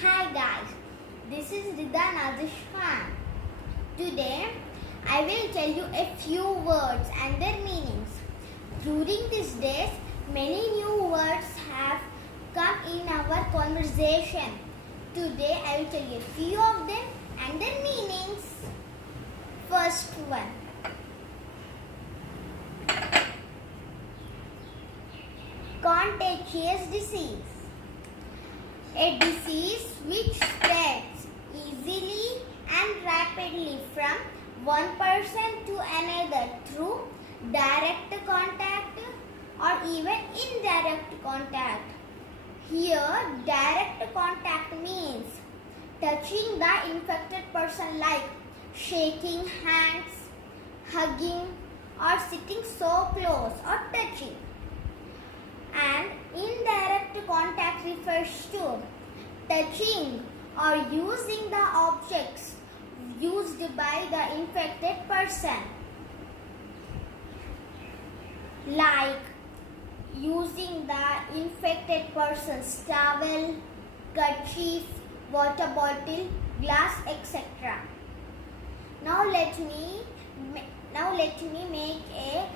Hi guys, this is Rida Nazish Khan. Today I will tell you a few words and their meanings. During these days, many new words have come in our conversation. Today I will tell you a few of them and their meanings. First one. Contagious disease. A disease which spreads easily and rapidly from one person to another through direct contact or even indirect contact. Here, direct contact means touching the infected person like shaking hands, hugging or sitting so close or touching. And indirect contact refers to touching or using the objects used by the infected person, like using the infected person's towel, kerchief, water bottle, glass, etc. Now let me make a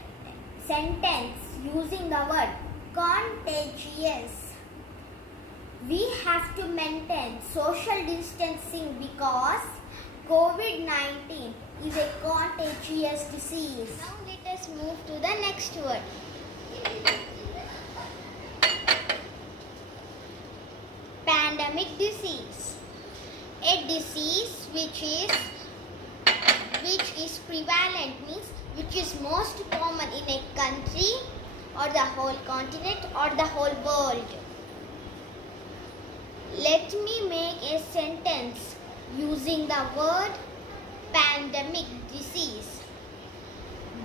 sentence using the word contagious. We have to maintain social distancing because COVID-19 is a contagious disease. Now let us move to the next word. Pandemic disease. A disease which is prevalent means which is most common in a country or the whole continent or the whole world. Let me make a sentence using the word pandemic disease.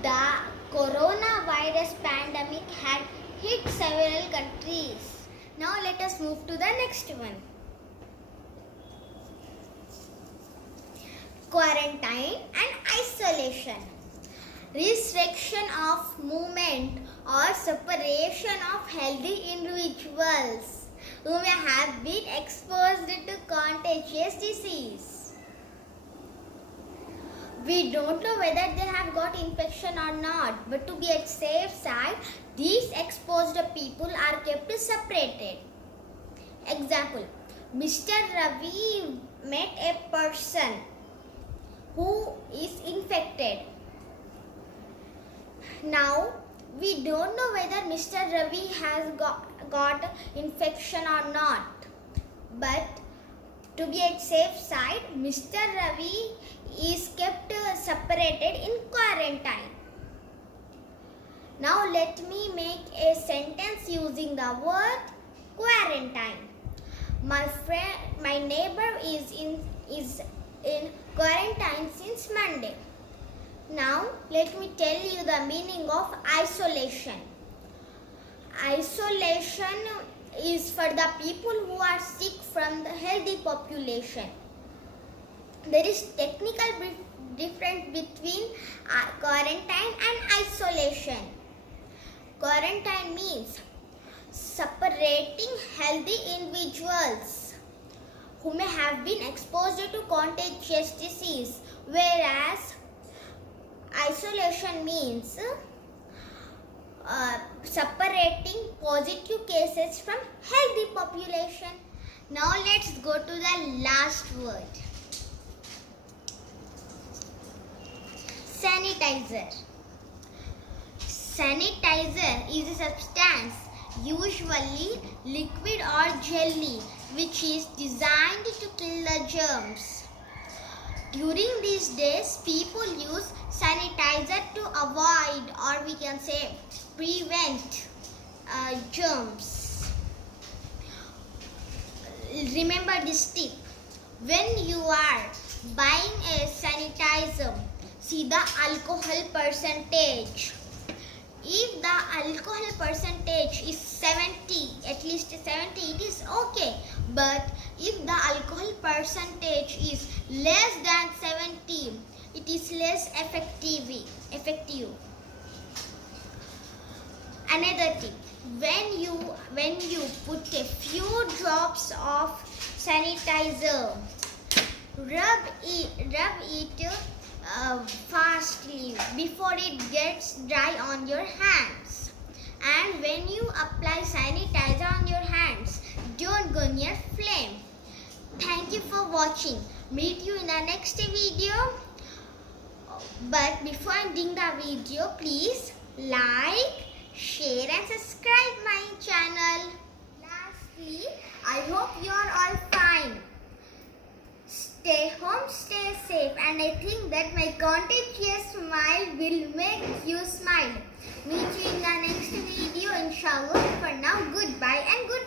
The coronavirus pandemic had hit several countries. Now let us move to the next one. Quarantine and isolation. Restriction of movement or separation of healthy individuals who may have been exposed to contagious disease. We don't know whether they have got infection or not, but to be at safe side, these exposed people are kept separated. Example, Mr. Ravi met a person who is infected. Now, we don't know whether Mr. Ravi has got infection or not. But to be at safe side, Mr. Ravi is kept separated in quarantine. Now let me make a sentence using the word quarantine. My neighbor is in quarantine since Monday. Now, let me tell you the meaning of isolation. Isolation is for the people who are sick from the healthy population. There is technical difference between quarantine and isolation. Quarantine means separating healthy individuals who may have been exposed to contagious disease, whereas isolation means separating positive cases from healthy population. Now let's go to the last word. Sanitizer. Sanitizer is a substance, usually liquid or jelly, which is designed to kill the germs. During these days, people use sanitizer to avoid, or we can say prevent germs. Remember this tip. When you are buying a sanitizer, see the alcohol percentage. If the alcohol percentage is 70, at least 70, it is okay. But if the alcohol percentage is less than 70, it is less effective. Another tip, when you put a few drops of sanitizer sanitizer. Rub it fastly before it gets dry on your hands. And when you apply sanitizer on your hands, don't go near flame. Thank you for watching. Meet you in the next video. But before ending the video, please like, share and subscribe my channel. Lastly, I hope you are all fine. Stay home, stay safe, and I think that my contagious smile will make you smile. Meet you in the next video, inshallah. For now, goodbye and good